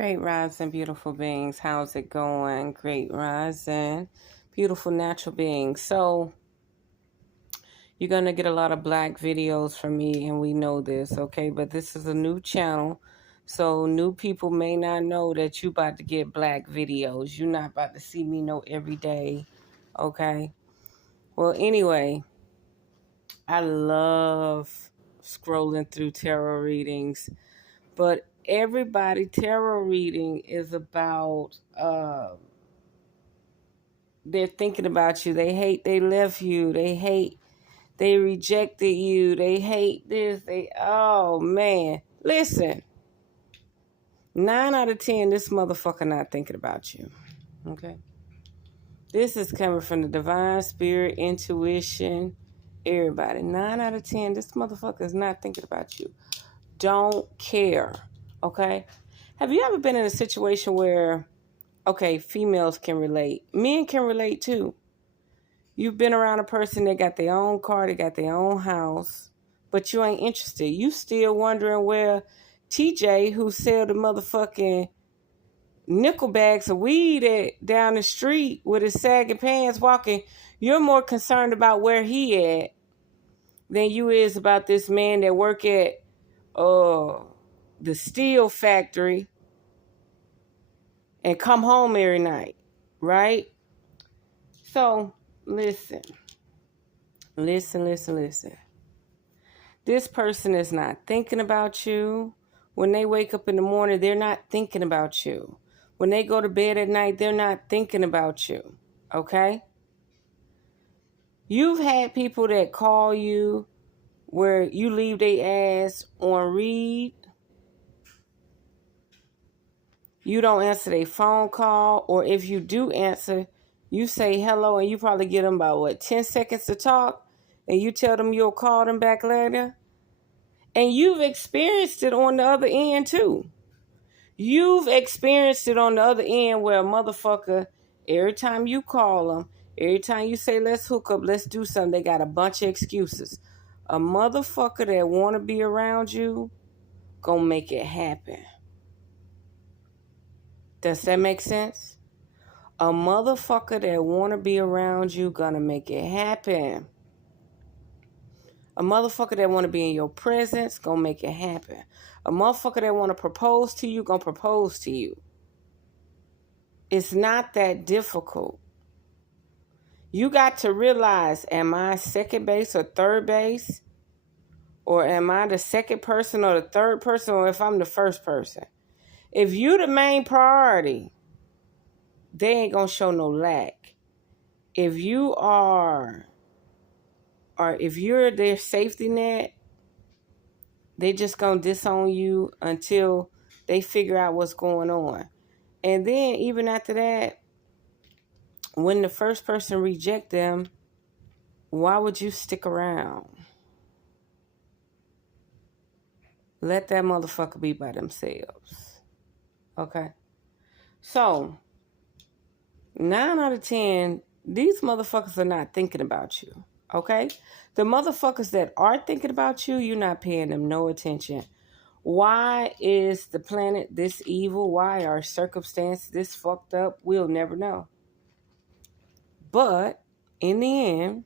Great rising, beautiful beings. How's it going? Great rising, beautiful natural beings. So you're going to get a lot of black videos from me, and we know this, okay? But this is a new channel, so new people may not know that you about to get black videos. You're not about to see me no every day, okay? Well, anyway, I love scrolling through tarot readings, but everybody tarot reading is about they're thinking about you. They hate they left you. They hate they rejected you. They hate this. Oh man. Listen. 9 out of 10, this motherfucker not thinking about you. Okay. This is coming from the divine spirit, intuition, everybody. 9 out of 10, this motherfucker is not thinking about you. Don't care. Okay. Have you ever been in a situation where, okay, females can relate. Men can relate too. You've been around a person that got their own car, they got their own house, but you ain't interested. You still wondering where TJ, who sell the motherfucking nickel bags of weed down the street with his sagging pants walking, you're more concerned about where he at than you is about this man that work at the steel factory and come home every night, right? So, listen. This person is not thinking about you. When they wake up in the morning, they're not thinking about you. When they go to bed at night, they're not thinking about you. Okay? You've had people that call you where you leave their ass on read. You don't answer their phone call, or if you do answer, you say hello and you probably get them about 10 seconds to talk, and you tell them you'll call them back later. And you've experienced it on the other end too. You've experienced it on the other end where a motherfucker, every time you call them, every time you say let's hook up, let's do something, they got a bunch of excuses. A motherfucker that want to be around you gonna make it happen. Does that make sense? A motherfucker that want to be around you gonna make it happen. A motherfucker that want to be in your presence gonna make it happen. A motherfucker that want to propose to you gonna propose to you. It's not that difficult. You got to realize, am I second base or third base? Or am I the second person or the third person, or if I'm the first person? If you the main priority, they ain't gonna show no lack. If you are, or if you're their safety net, they just gonna disown you until they figure out what's going on. And then even after that, when the first person reject them, why would you stick around? Let that motherfucker be by themselves. Okay? So, 9 out of 10, these motherfuckers are not thinking about you. Okay? The motherfuckers that are thinking about you, you're not paying them no attention. Why is the planet this evil? Why are circumstances this fucked up? We'll never know. But, in the end,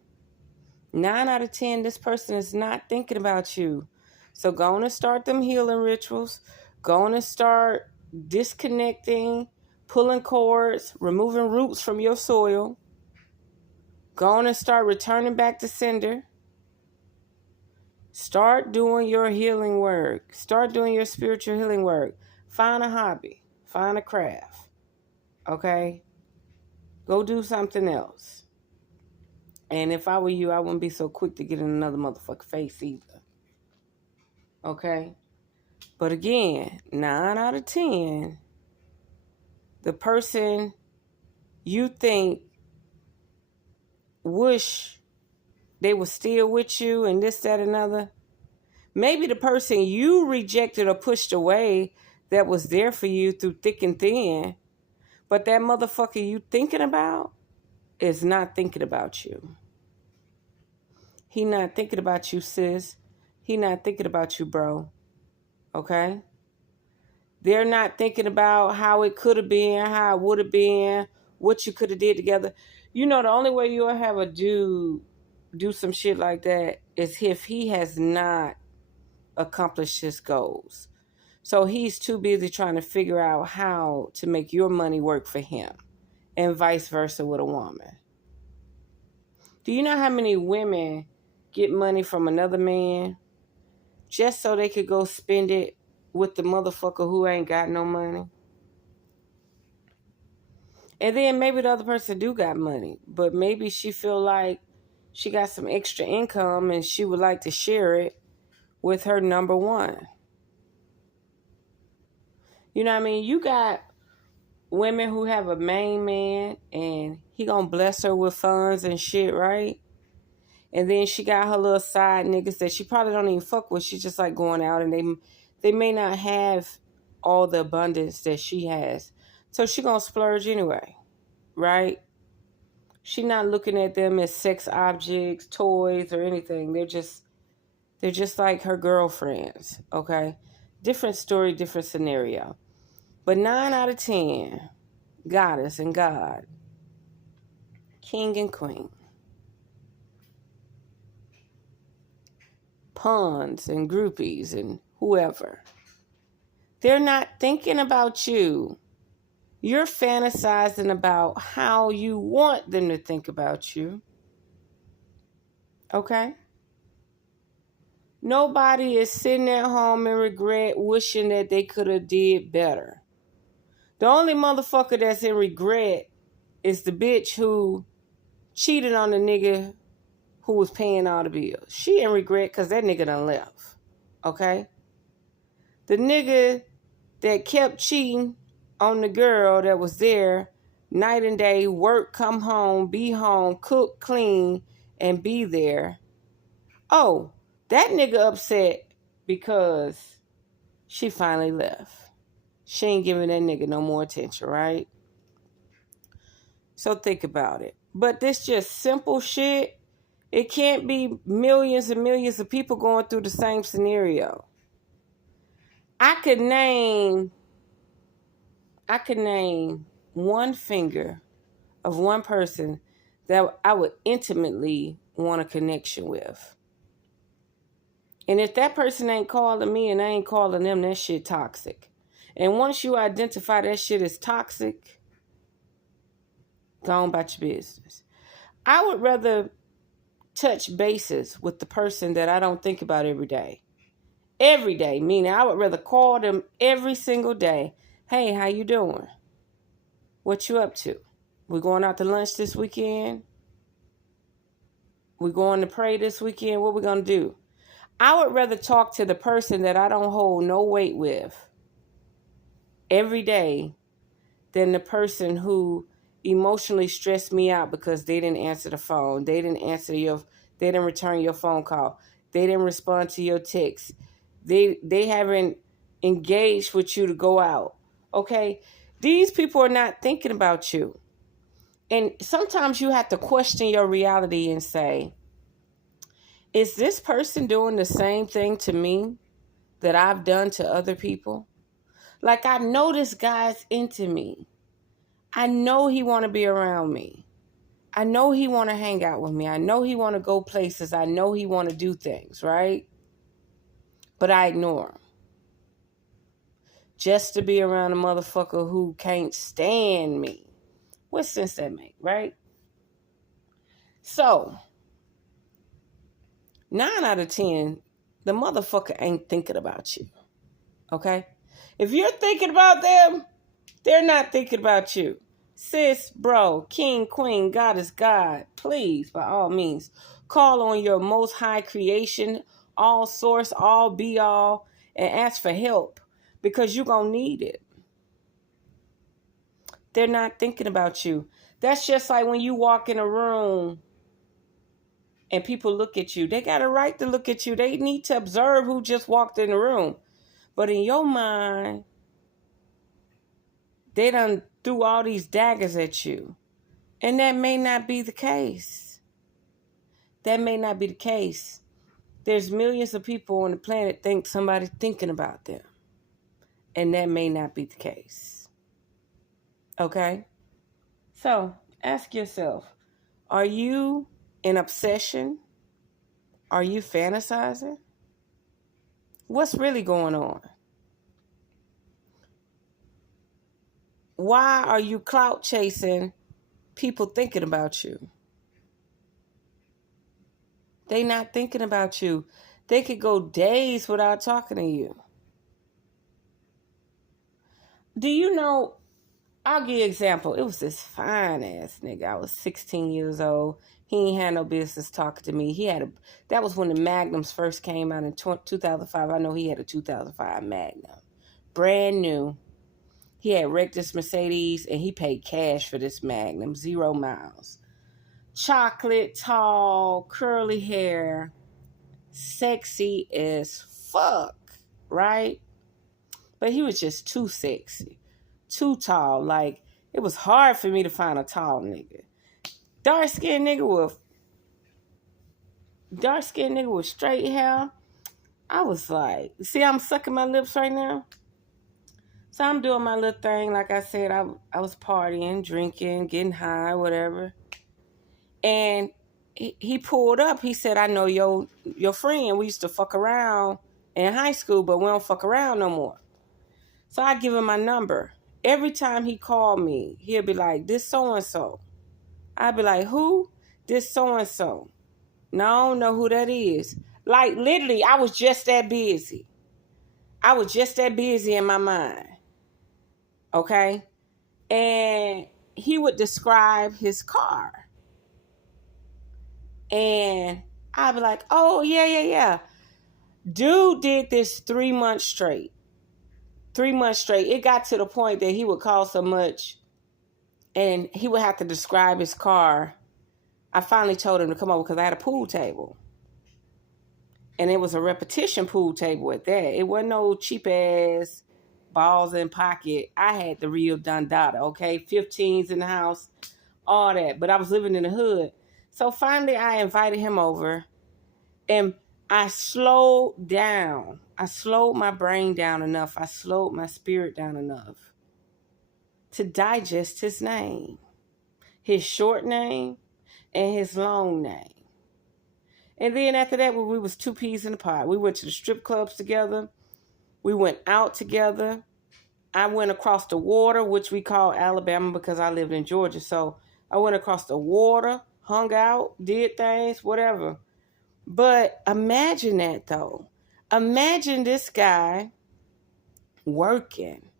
9 out of 10, this person is not thinking about you. So go on and start them healing rituals. Go on and start disconnecting, pulling cords, removing roots from your soil. Go on and start returning back to sender. Start doing your healing work. Start doing your spiritual healing work. Find a hobby. Find a craft. Okay? Go do something else. And if I were you, I wouldn't be so quick to get in another motherfucking face either. Okay? But again, 9 out of 10, the person you think wish they were still with you and this, that, another. Maybe the person you rejected or pushed away that was there for you through thick and thin, but that motherfucker you thinking about is not thinking about you. He not thinking about you, sis. He not thinking about you, bro. Okay? They're not thinking about how it could have been, how it would have been, what you could have did together. You know, the only way you'll have a dude do some shit like that is if he has not accomplished his goals. So he's too busy trying to figure out how to make your money work for him, and vice versa with a woman. Do you know how many women get money from another man just so they could go spend it with the motherfucker who ain't got no money? And then maybe the other person do got money, but maybe she feel like she got some extra income and she would like to share it with her number one. You know what I mean? You got women who have a main man and he gonna bless her with funds and shit, right? And then she got her little side niggas that she probably don't even fuck with. She just like going out, and they may not have all the abundance that she has. So she gonna splurge anyway, right? She not looking at them as sex objects, toys, or anything. They're just like her girlfriends, okay? Different story, different scenario. But 9 out of 10, goddess and God, king and queen, pawns and groupies and whoever, they're not thinking about you. You're fantasizing about how you want them to think about you. Okay? Nobody is sitting at home in regret, wishing that they could have did better. The only motherfucker that's in regret is the bitch who cheated on the nigga who was paying all the bills. She in regret because that nigga done left. Okay? The nigga that kept cheating on the girl that was there night and day, work, come home, be home, cook, clean, and be there. Oh, that nigga upset because she finally left. She ain't giving that nigga no more attention, right? So think about it. But this just simple shit, it can't be millions and millions of people going through the same scenario. I could name one finger of one person that I would intimately want a connection with. And if that person ain't calling me and I ain't calling them, that shit toxic. And once you identify that shit as toxic, go on about your business. I would rather touch bases with the person that I don't think about every day. Every day, meaning I would rather call them every single day. Hey, how you doing? What you up to? We going out to lunch this weekend? We going to pray this weekend? What we gonna do? I would rather talk to the person that I don't hold no weight with every day than the person who emotionally stressed me out because they didn't answer the phone. They didn't return your phone call. They didn't respond to your text. They haven't engaged with you to go out. Okay? These people are not thinking about you. And sometimes you have to question your reality and say, is this person doing the same thing to me that I've done to other people? Like, I know this guy's into me. I know he want to be around me. I know he want to hang out with me. I know he want to go places. I know he want to do things, right? But I ignore him. Just to be around a motherfucker who can't stand me. What sense that make, right? So, 9 out of 10, the motherfucker ain't thinking about you. Okay? If you're thinking about them, they're not thinking about you. Sis, bro, king, queen, goddess, God, please, by all means, call on your most high creation, all source, all be all, and ask for help because you're going to need it. They're not thinking about you. That's just like when you walk in a room and people look at you. They got a right to look at you. They need to observe who just walked in the room. But in your mind, they done threw all these daggers at you. And that may not be the case. That may not be the case. There's millions of people on the planet think somebody's thinking about them. And that may not be the case. Okay? So ask yourself, are you in obsession? Are you fantasizing? What's really going on? Why are you clout chasing people thinking about you? They not thinking about you. They could go days without talking to you. Do you know, I'll give you an example. It was this fine ass nigga. I was 16 years old. He ain't had no business talking to me. That was when the Magnums first came out in 2005. I know he had a 2005 Magnum. Brand new. He had wrecked this Mercedes and he paid cash for this Magnum. 0 miles. Chocolate, tall, curly hair. Sexy as fuck. Right? But he was just too sexy. Too tall. Like, it was hard for me to find a tall nigga. Dark-skinned nigga with straight hair. I was like, see, I'm sucking my lips right now. So I'm doing my little thing. Like I said, I was partying, drinking, getting high, whatever. And he pulled up. He said, I know your friend. We used to fuck around in high school, but we don't fuck around no more. So I give him my number. Every time he called me, he'll be like, this so-and-so. I'd be like, who? This so-and-so. No, I don't know who that is. Like, literally, I was just that busy. I was just that busy in my mind. Okay? And he would describe his car. And I'd be like, oh, yeah. Dude did this 3 months straight. 3 months straight. It got to the point that he would call so much and he would have to describe his car. I finally told him to come over because I had a pool table. And it was a repetition pool table at that. It wasn't no cheap ass balls in pocket. I had the real Dundada, okay? 15s in the house, all that. But I was living in the hood. So finally I invited him over and I slowed down. I slowed my brain down enough. I slowed my spirit down enough to digest his name, his short name, and his long name. And then after that, we was 2 peas in the pot. We went to the strip clubs together. We went out together. I went across the water, which we call Alabama because I lived in Georgia. So I went across the water, hung out, did things, whatever. But imagine that, though. Imagine this guy working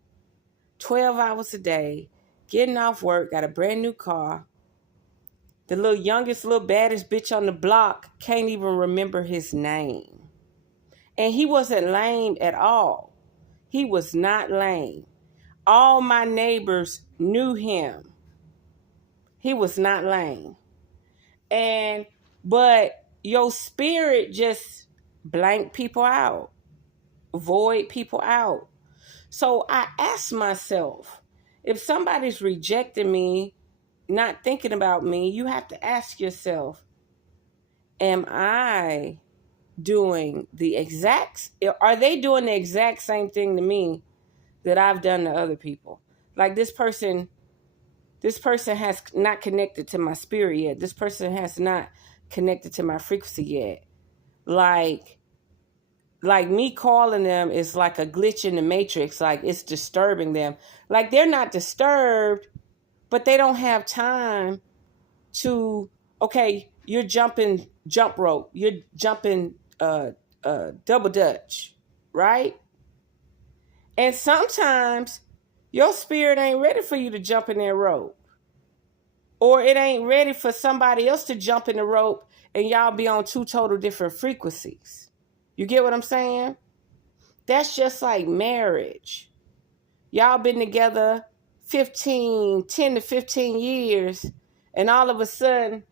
12 hours a day, getting off work, got a brand new car. The little baddest bitch on the block can't even remember his name. And he wasn't lame at all. He was not lame. All my neighbors knew him. He was not lame. But your spirit just blank people out, void people out. So I asked myself, if somebody's rejecting me, not thinking about me, you have to ask yourself, am I doing are they doing the exact same thing to me that I've done to other people? Like this person has not connected to my spirit yet. This person has not connected to my frequency yet. Like me calling them is like a glitch in the matrix. Like it's disturbing them. Like they're not disturbed, but they don't have time to, okay, you're jumping jump rope. You're jumping double dutch, right? And sometimes your spirit ain't ready for you to jump in that rope. Or it ain't ready for somebody else to jump in the rope and y'all be on 2 total different frequencies. You get what I'm saying? That's just like marriage. Y'all been together 10 to 15 years, and all of a sudden,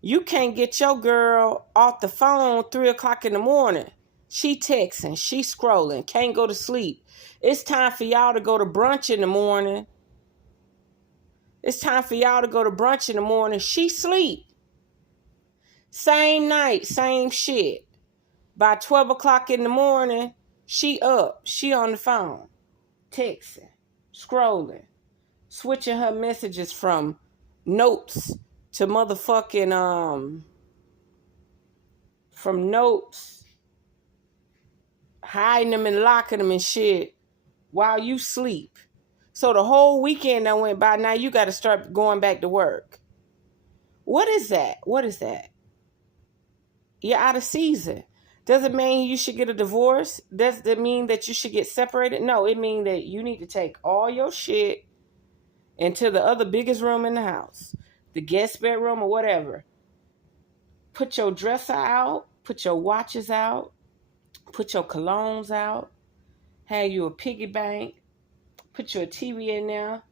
you can't get your girl off the phone 3 o'clock in the morning. She texting, she scrolling, can't go to sleep. It's time for y'all to go to brunch in the morning. She sleep. Same night, same shit. By 12 o'clock in the morning, she up. She on the phone. texting, scrolling, switching her messages from notes to motherfucking, from notes, hiding them and locking them and shit while you sleep. So the whole weekend that went by, now you got to start going back to work. What is that? What is that? You're out of season. Does it mean you should get a divorce? Does it mean that you should get separated? No, it means that you need to take all your shit into the other biggest room in the house, the guest bedroom or whatever. Put your dresser out, put your watches out, put your colognes out, have you a piggy bank, put your TV in there,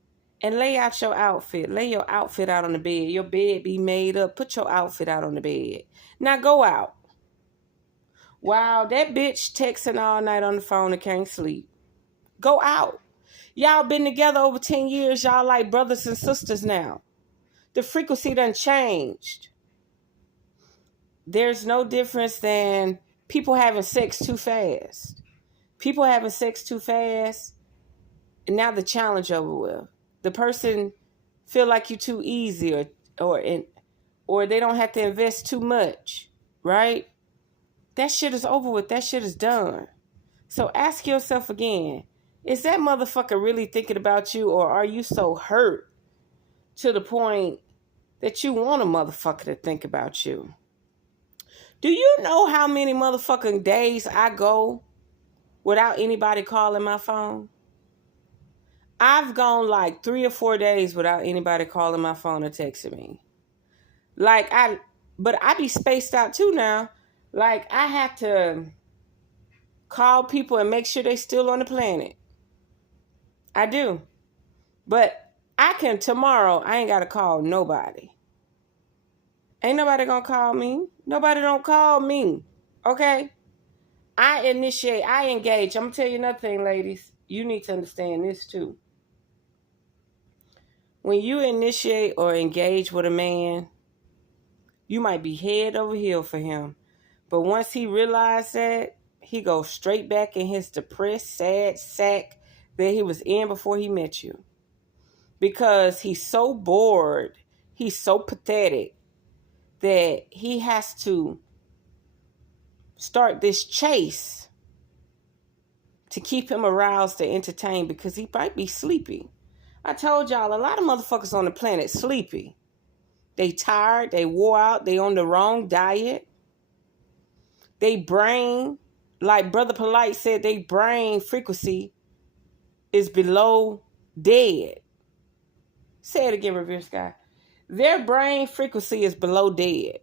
and lay out your outfit. Lay your outfit out on the bed. Your bed be made up. Put your outfit out on the bed. Now go out. Wow, that bitch texting all night on the phone and can't sleep. Go out. Y'all been together over 10 years. Y'all like brothers and sisters now. The frequency done changed. There's no difference than people having sex too fast. People having sex too fast, and now the challenge over with. The person feel like you too easy or they don't have to invest too much, right? That shit is over with. That shit is done. So ask yourself again, is that motherfucker really thinking about you, or are you so hurt to the point that you want a motherfucker to think about you? Do you know how many motherfucking days I go without anybody calling my phone? I've gone like 3 or 4 days without anybody calling my phone or texting me. But I be spaced out too now. Like, I have to call people and make sure they still on the planet. I do. But tomorrow, I ain't got to call nobody. Ain't nobody gonna call me. Nobody don't call me. Okay? I engage. I'm gonna tell you another thing, ladies. You need to understand this too. When you initiate or engage with a man, you might be head over heel for him. But once he realizes that, he goes straight back in his depressed, sad sack that he was in before he met you. Because he's so bored, he's so pathetic, that he has to start this chase to keep him aroused and entertained because he might be sleepy. I told y'all, a lot of motherfuckers on the planet sleepy. They tired, they wore out, they on the wrong diet. They brain, like Brother Polite said, they brain frequency is below dead. Say it again, Revere Sky. Their brain frequency is below dead.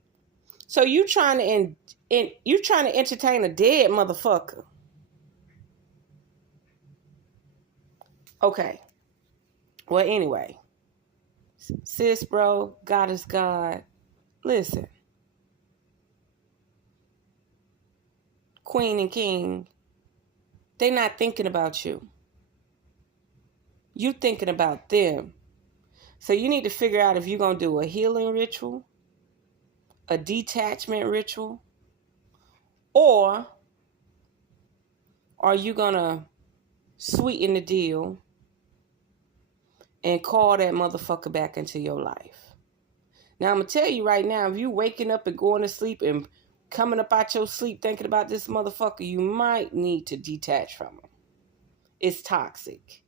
So you trying to entertain a dead motherfucker. Okay. Well, anyway. Sis, bro, God is God. Listen. Queen and king, they not thinking about you. You thinking about them. So you need to figure out if you're going to do a healing ritual, a detachment ritual, or are you going to sweeten the deal and call that motherfucker back into your life? Now, I'm going to tell you right now, if you waking up and going to sleep and coming up out your sleep thinking about this motherfucker, you might need to detach from him. It's toxic.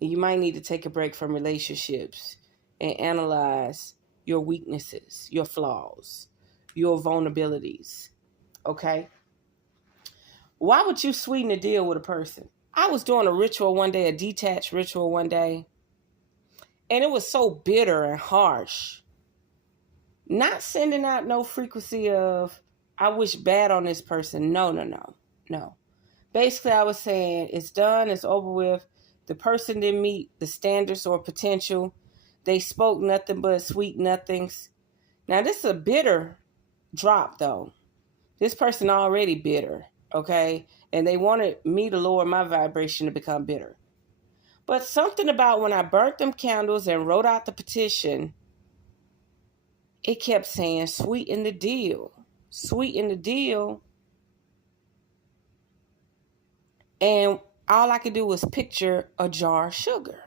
And you might need to take a break from relationships and analyze your weaknesses, your flaws, your vulnerabilities. Okay? Why would you sweeten the deal with a person? I was doing a ritual one day, a detached ritual one day, and it was so bitter and harsh. Not sending out no frequency of, I wish bad on this person. No. Basically, I was saying, it's done, it's over with. The person didn't meet the standards or potential. They spoke nothing but sweet nothings. Now, this is a bitter drop, though. This person already bitter, okay? And they wanted me to lower my vibration to become bitter. But something about when I burnt them candles and wrote out the petition, it kept saying, sweeten the deal. Sweeten the deal. And all I could do was picture a jar of sugar.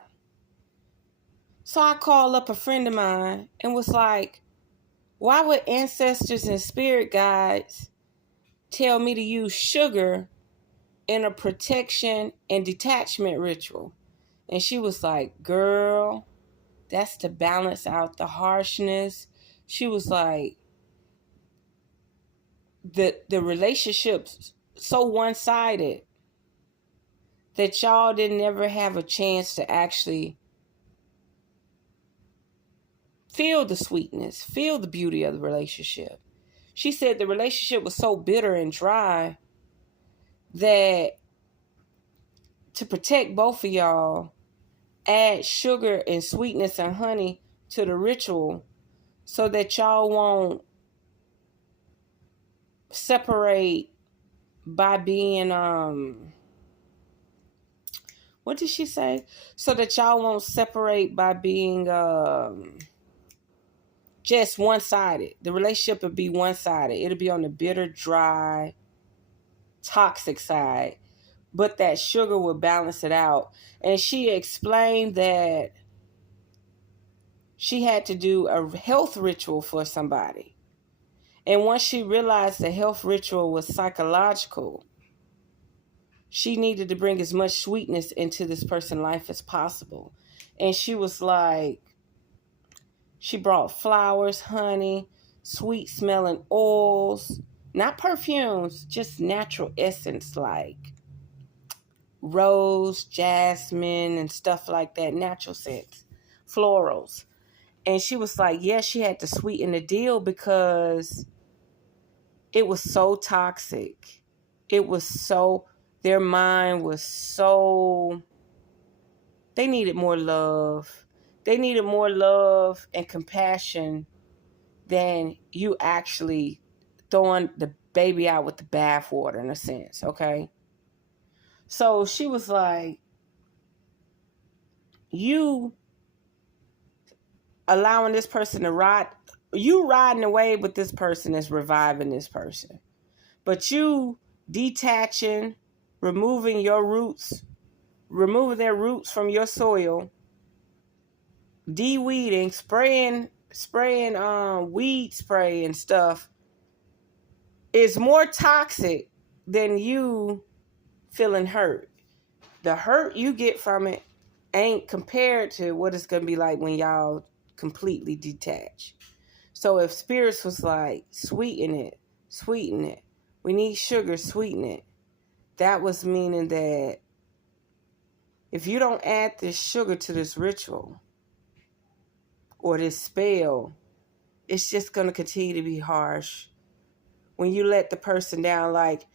So I called up a friend of mine and was like, why would ancestors and spirit guides tell me to use sugar in a protection and detachment ritual? And she was like, girl, that's to balance out the harshness. She was like, the relationship's so one-sided that y'all didn't ever have a chance to actually feel the sweetness, feel the beauty of the relationship. She said the relationship was so bitter and dry that to protect both of y'all, add sugar and sweetness and honey to the ritual so that y'all won't separate by being, what did she say? So that y'all won't separate by being just one-sided. The relationship would be one-sided. It'll be on the bitter, dry, toxic side. But that sugar will balance it out. And she explained that she had to do a health ritual for somebody. And once she realized the health ritual was psychological, she needed to bring as much sweetness into this person's life as possible. And she was like, she brought flowers, honey, sweet smelling oils, not perfumes, just natural essence like rose, jasmine, and stuff like that, natural scents, florals. And she was like, yeah, she had to sweeten the deal because it was so toxic. It was so, their mind was so, they needed more love. They needed more love and compassion than you actually throwing the baby out with the bathwater, in a sense, okay? So she was like, you allowing this person to ride, you riding away with this person is reviving this person. But you detaching, removing your roots, removing their roots from your soil, de-weeding, spraying weed spray and stuff is more toxic than you feeling hurt. The hurt you get from it ain't compared to what it's going to be like when y'all completely detach. So if spirits was like, sweeten it, we need sugar, sweeten it, that was meaning that if you don't add this sugar to this ritual or this spell, it's just going to continue to be harsh. When you let the person down, like,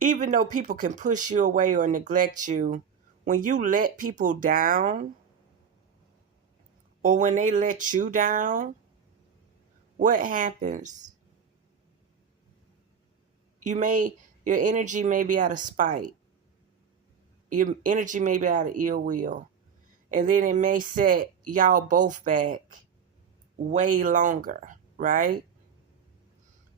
even though people can push you away or neglect you, when you let people down or when they let you down, what happens? Your energy may be out of spite. Your energy may be out of ill will. And then it may set y'all both back way longer, right?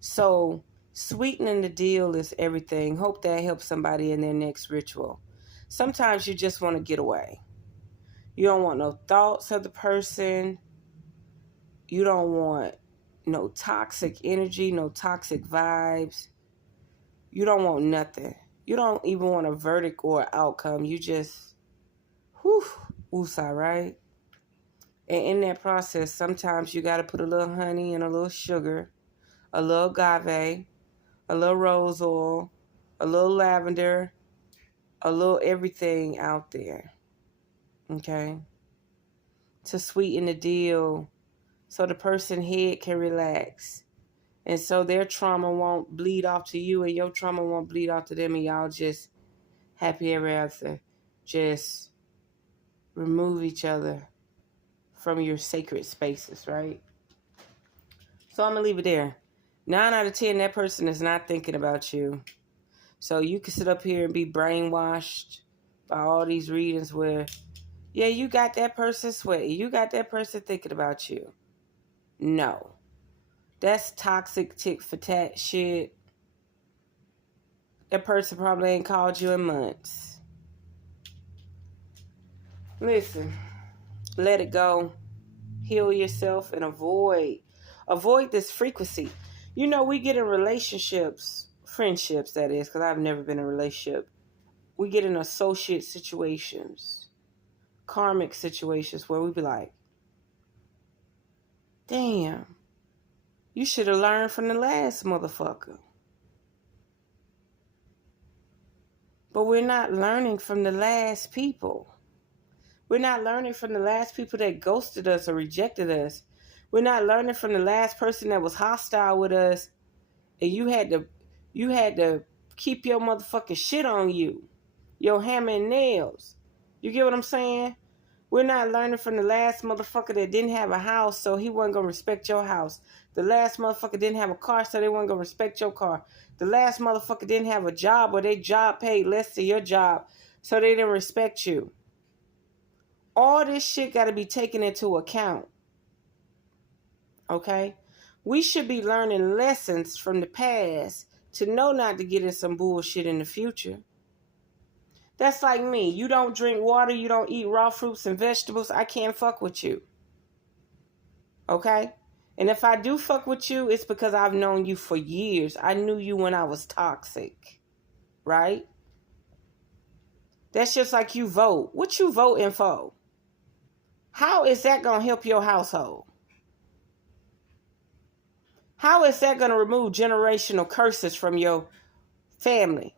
So sweetening the deal is everything. Hope that helps somebody in their next ritual. Sometimes you just want to get away. You don't want no thoughts of the person. You don't want no toxic energy, no toxic vibes. You don't want nothing. You don't even want a verdict or outcome. You just, woosah, right? And in that process, sometimes you got to put a little honey and a little sugar, a little agave, a little rose oil, a little lavender, a little everything out there, okay? To sweeten the deal so the person's head can relax. And so their trauma won't bleed off to you and your trauma won't bleed off to them and y'all just happy ever after. Just remove each other from your sacred spaces, right? So I'm going to leave it there. 9 out of 10, that person is not thinking about you. So you can sit up here and be brainwashed by all these readings where, yeah, you got that person sweating. You got that person thinking about you. No. That's toxic tick for tat shit. That person probably ain't called you in months. Listen, let it go. Heal yourself and avoid this frequency. You know, we get in relationships, friendships that is, because I've never been in a relationship. We get in associate situations, karmic situations where we be like, damn, you should have learned from the last motherfucker. But we're not learning from the last people. We're not learning from the last people that ghosted us or rejected us. We're not learning from the last person that was hostile with us, and you had to keep your motherfucking shit on you, your hammer and nails. You get what I'm saying? We're not learning from the last motherfucker that didn't have a house, so he wasn't gonna respect your house. The last motherfucker didn't have a car, so they weren't gonna respect your car. The last motherfucker didn't have a job, or their job paid less than your job, so they didn't respect you. All this shit got to be taken into account. Okay? We should be learning lessons from the past to know not to get in some bullshit in the future. That's like me. You don't drink water, you don't eat raw fruits and vegetables, I can't fuck with you. Okay? And if I do fuck with you, it's because I've known you for years. I knew you when I was toxic. Right? That's just like you vote. What you voting for? How is that going to help your household? How is that going to remove generational curses from your family?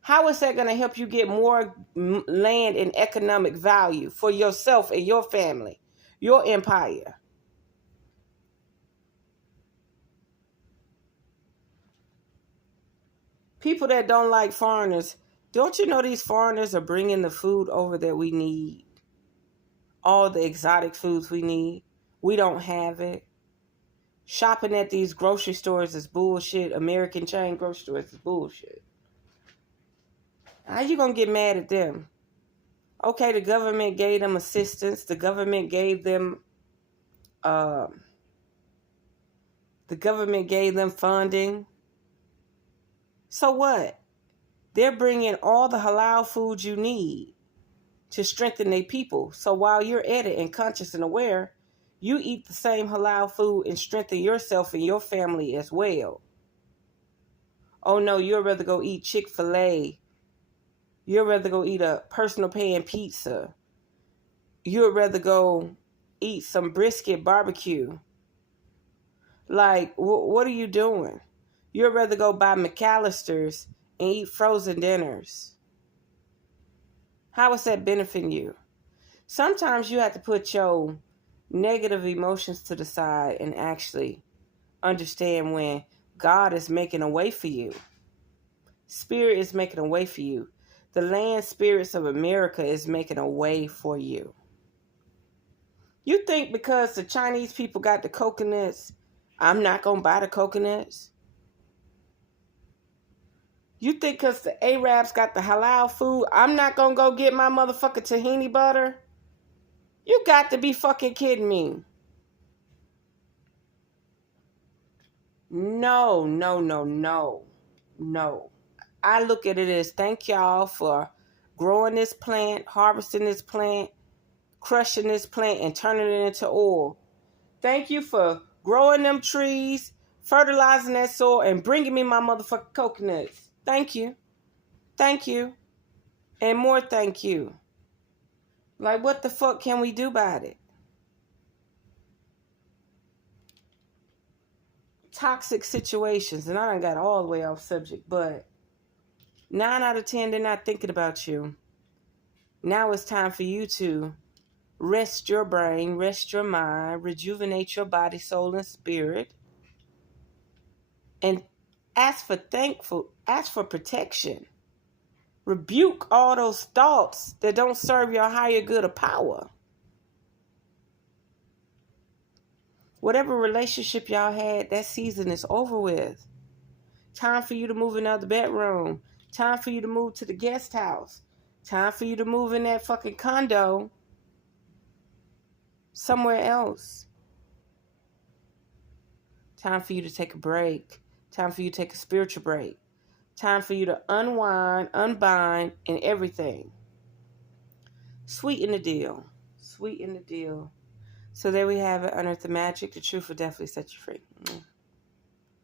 How is that going to help you get more land and economic value for yourself and your family, your empire? People that don't like foreigners, don't you know these foreigners are bringing the food over that we need? All the exotic foods we need. We don't have it. Shopping at these grocery stores is bullshit. American chain grocery stores is bullshit. How you gonna get mad at them? Okay, the government gave them assistance. The government gave them funding. So what? They're bringing all the halal food you need to strengthen their people. So while you're at it and conscious and aware, you eat the same halal food and strengthen yourself and your family as well. Oh no, you'd rather go eat Chick-fil-A. You'd rather go eat a personal pan pizza. You'd rather go eat some brisket barbecue. Like, what are you doing? You'd rather go buy McAllister's and eat frozen dinners. How is that benefiting you? Sometimes you have to put your negative emotions to the side and actually understand when God is making a way for you. Spirit is making a way for you. The land spirits of America is making a way for you. You think because the Chinese people got the coconuts, I'm not going to buy the coconuts? You think because the Arabs got the halal food, I'm not going to go get my motherfucking tahini butter? You got to be fucking kidding me. No. I look at it as thank y'all for growing this plant, harvesting this plant, crushing this plant, and turning it into oil. Thank you for growing them trees, fertilizing that soil, and bringing me my motherfucking coconuts. Thank you. Thank you. And more thank you. Like, what the fuck can we do about it? Toxic situations, and I done got all the way off subject, but 9 out of 10, they're not thinking about you. Now it's time for you to rest your brain, rest your mind, rejuvenate your body, soul, and spirit, and ask for protection. Rebuke all those thoughts that don't serve your higher good or power. Whatever relationship y'all had, that season is over with. Time for you to move in another bedroom. Time for you to move to the guest house. Time for you to move in that fucking condo somewhere else. Time for you to take a break. Time for you to take a spiritual break. Time for you to unwind, unbind, and everything. Sweeten the deal. Sweeten the deal. So there we have it. Unearth the magic. The truth will definitely set you free.